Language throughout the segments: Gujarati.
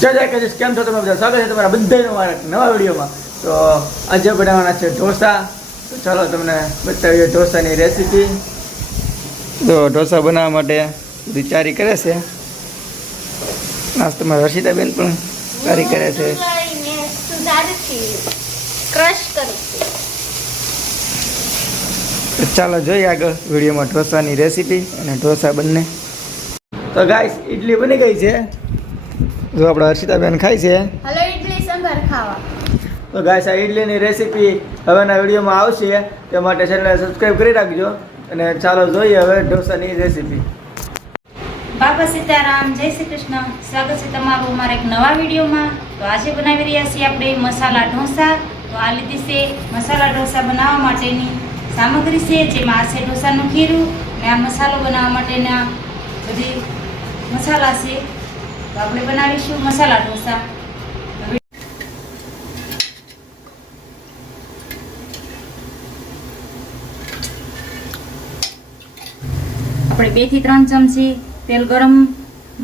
જય જય કશીશ કેમ છો તમે બધા? સ્વાગત છે તમારા બધાનો મારા નવા વિડીયોમાં. તો આજે બનાવવાના છે ઢોસા. તો ચાલો તમને બતાવીએ ઢોસાની રેસીપી. તો ઢોસા બનાવવા માટે બધી તૈયારી કરે છે. નાસ્તામાં હર્ષિતાબેન પણ તૈયારી કરે છે. ચાલો જોઈએ આગળ વિડીયોમાં ઢોસાની રેસીપી અને ઢોસા બંને. તો ગાઈસ ઇડલી બની ગઈ છે. જો આપણે હર્ષિતાબેન ખાય છે. હલો ઇડલી સંભાર ખાવા. તો ગાઈસ આ ઇડલીની રેસીપી હવેના વિડીયોમાં આવશે. તે માટે ચેનલને સબસ્ક્રાઇબ કરી રાખજો અને ચાલો જોઈએ હવે ઢોસાની રેસીપી. બાપા સીતારામ જય શ્રી કૃષ્ણ. સ્વાગત છે તમારું અમારા એક નવા વિડીયોમાં. તો આજે બનાવી રહ્યા છીએ આપણે મસાલા ઢોસા. તો આ લીધી છે મસાલા ઢોસા બનાવવા માટેની સામગ્રી છે જેમાં આ છે ઢોસાનું ખીરું. અને આ મસાલો બનાવવા માટેના બધી મસાલા છે. આપણે બનાવીશું મસાલા ઢોસા. આપણે બેથી ત્રણ ચમચી તેલ ગરમ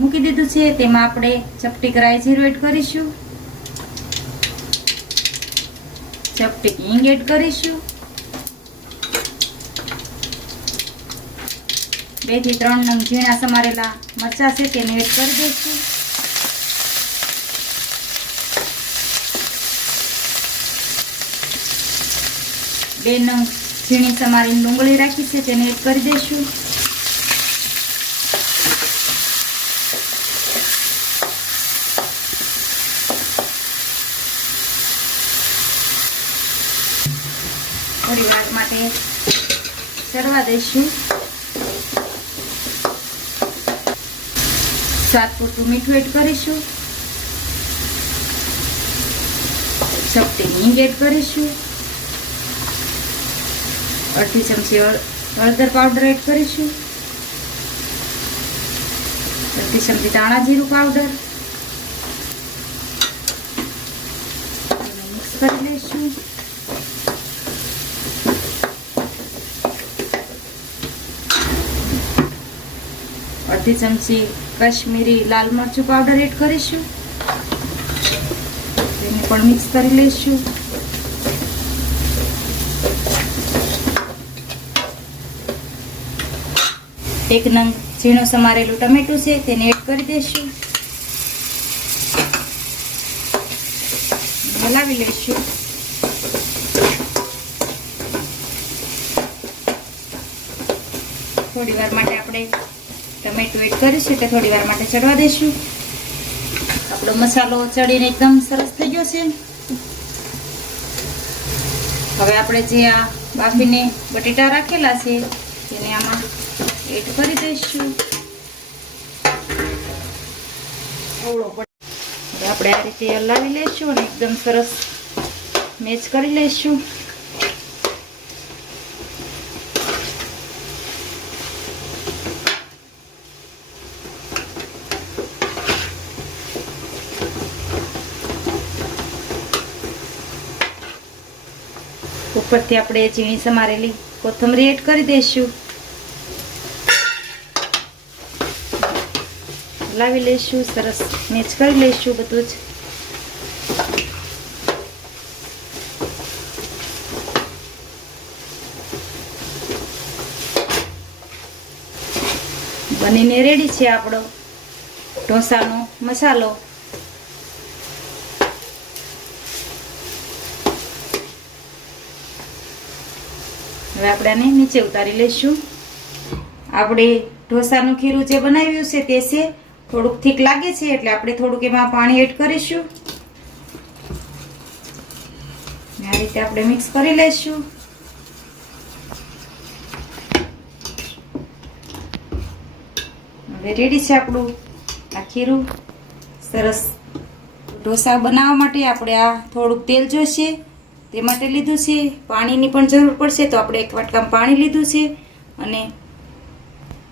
મૂકી દીધું છે. તેમાં આપણે ચપટીક રાઈ જીરું એડ કરીશું. ચપટીક હિંગ એડ કરીશું. બેથી ત્રણ નંગ ઝીણા સમારેલા મરચા છે તેને એડ કરી દઈશું. બે નંગ ઝીણી સમારીને ડુંગળી રાખી છે, તેને એડ કરી દઈશું. થોડી વાર માટે ચડવા દઈશું. સ્વાદ પૂરતું મીઠું એડ કરીશું. ચપટી હિંગ એડ કરીશું. અડધી ચમચી હળ- હળદર પાવડર એડ કરીશું. અડધી ચમચી દાણા જીરું પાવડર મિક્સ કરી લઈશું. અડધી ચમચી કાશ્મીરી લાલ મરચું પાવડર એડ કરીશું. તેને પણ મિક્સ કરી લઈશું. એક નંગ ઝીણું સમારેલું ટમેટું છે, તેને એડ કરી દઈશું. હલાવી લઈશું. થોડી વાર માટે આપણે ટમેટું એડ કરીશું તે થોડી વાર માટે ચડવા દઈશું. આપણો મસાલો ચડીને એકદમ સરસ થઈ ગયો છે. હવે આપણે જે આ બાફીને બટેટા રાખેલા છે, તેને આમાં એડ કરી દઈશું. આપણે આ રીતે હલાવી લઈશું અને એકદમ સરસ મેચ કરી લઈશું. ઉપરથી આપણે ઝીણી સમારેલી કોથમરી એડ કરી દઈશું. હલાવી લઈશું, સરસ મેચ કરી લઈશું બધું જ. બનીને રેડી છે આપણો ઢોસાનો મસાલો. હવે આપણે આને નીચે ઉતારી લઈશું. આપણે ઢોસાનું ખીરું જે બનાવ્યું છે તે છે થોડુંક થીક લાગે છે એટલે આપણે થોડુંક એમાં પાણી એડ કરીશું. આ રીતે આપણે મિક્સ કરી લઈશું. હવે રેડી છે આપણું આ ખીરું. સરસ ઢોસા બનાવવા માટે આપણે આ થોડુંક તેલ જોઈશે તે માટે લીધું છે. પાણીની પણ જરૂર પડશે તો આપણે એક વાટકામાં પાણી લીધું છે. અને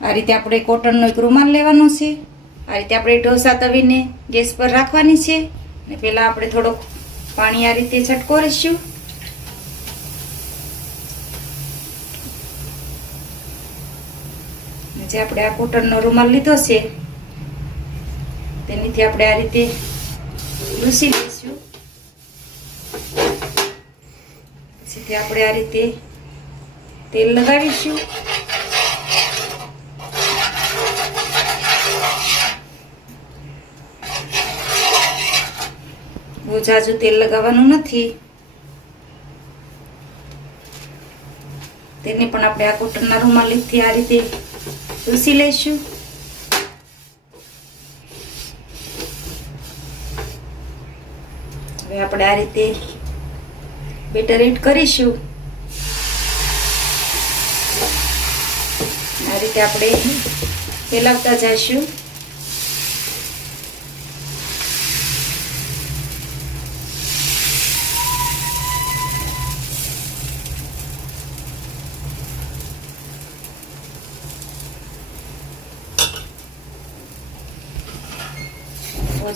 આ રીતે આપણે કોટનનો એક રૂમાલ લેવાનો છે. આ રીતે આપણે ઢોસા તવીને ગેસ પર રાખવાની છે. અને પહેલાં આપણે થોડોક પાણી આ રીતે છટકો રહીશું જે આપણે આ કોટનનો રૂમાલ લીધો છે, તેનીથી આપણે આ રીતે લૂસી લઈશું. પછીથી આપણે આ રીતે તેલ લગાવીશું. બહુ જાજુ તેલ લગાવવાનું નથી. તેને પણ આપણે આ કોટનના રૂમાલીથી આ રીતે લૂસી લઈશું. હવે આપણે આ રીતે બેટર એડ કરીશું. આ રીતે આપણે ફેલાવતા જઈશું.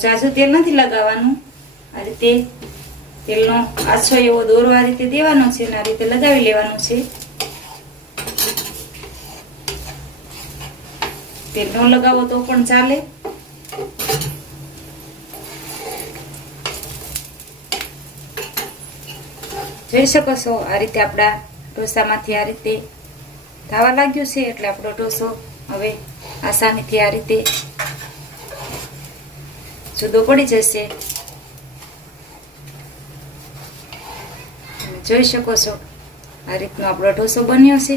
ઝાઝું તેલ નથી લગાવવાનું. આ રીતે તેલનો આછો એવો દોરો આ રીતે દેવાનો છે અને આ રીતે લગાવી લેવાનું છે. તેલ ન લગાવો તો પણ ચાલે. જોઈ શકો છો આ રીતે આપણા ઢોસામાંથી આ રીતે ધાવા લાગ્યું છે એટલે આપણો ઢોસો હવે આસાનીથી આ રીતે જુદો પડી જશે. જોઈ શકો છો આ રીતનો આપણો ઢોસો બન્યો છે.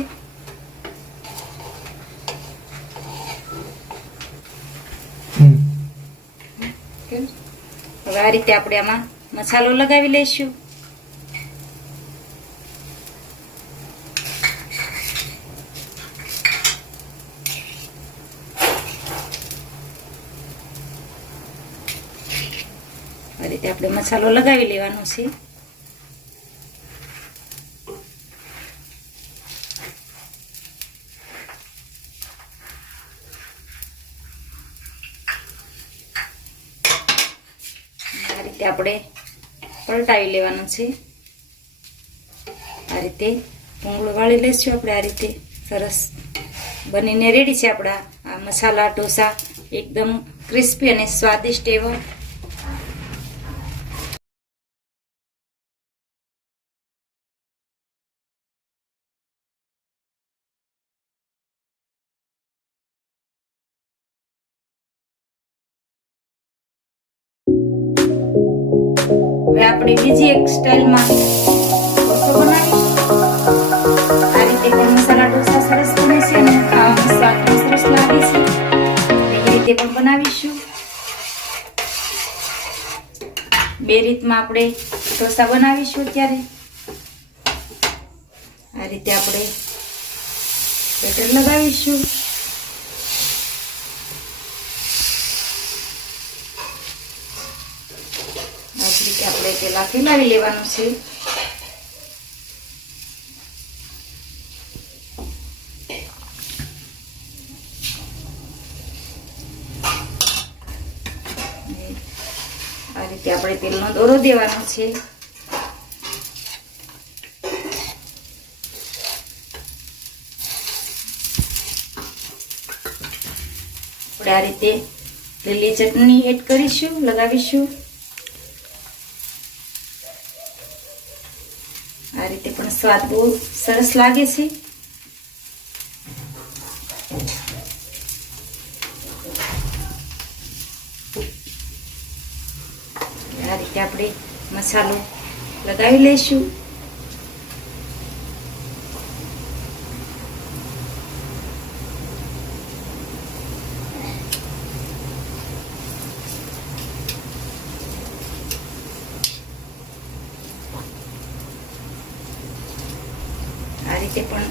હવે આ રીતે આપણે આમાં મસાલો લગાવી લઈશું આ રીતે આપણે મસાલો લગાવી લેવાનો છે. આ રીતે આપણે પલટાવી લેવાનું છે. આ રીતે ભૂંગળો વાળી લઈશું આપણે આ રીતે. સરસ. બનીને રેડી છે આપણા આ મસાલા, ઢોસા. એકદમ ક્રિસ્પી અને સ્વાદિષ્ટ એવા હવે આપણે બીજી એક સ્ટાઇલમાં ઢોસો આ રીતે પણ ઢોસા સરસ બને છે અને રીતે પણ બનાવીશું. બે રીતમાં આપણે ઢોસા બનાવીશું અત્યારે. આ રીતે આપણે બેટર લગાવીશું આ જ રીતે ફેલાવી લેવાનું છે. આ રીતે આપણે તેલનો દોરો દેવાનો છે. આપણે આ રીતે લીલી ચટણી એડ કરીશું, લગાવીશું. આ રીતે પણ સ્વાદ બહુ સરસ લાગે છે. આ રીતે આપણે મસાલો લગાવી લઈશું આ રીતે પણ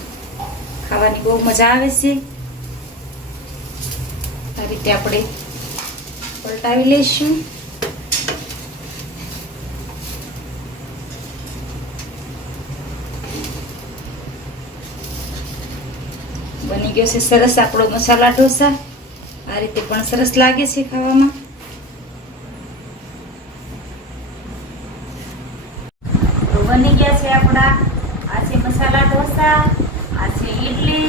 ખાવાની બહુ મજા આવે છે. આ રીતે આપણે પલટાવી લઈશું. બની ગયો છે સરસ આપણો મસાલા ઢોસા. આ રીતે પણ સરસ લાગે છે ખાવામાં. તો બની ગયા છે આપણા આ છે મસાલા ઢોસા. છે ઇડલી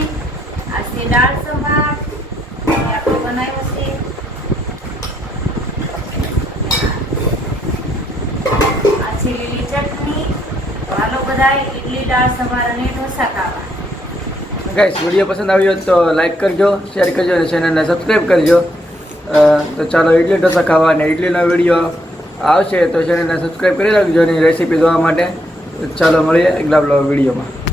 આ છે દાળ સંભાર આપણે બનાવ્યો છે. લીલી ચટણી હાલો બધા ઇડલી દાળ સંભાર અને ઢોસા ખાવા. ગાઈસ વીડિયો પસંદ આવ્યો તો લાઈક કરજો શેર કરજો અને ચેનલને સબસ્ક્રાઈબ કરજો. તો ચાલો ઇડલી ઢોસા ખાવા અને ઇડલીનો વીડિયો આવશે તો ચેનલને સબસ્ક્રાઈબ કરી રાખજો એની રેસીપી જોવા માટે. ચાલો મળીએ આગલા વિડીયોમાં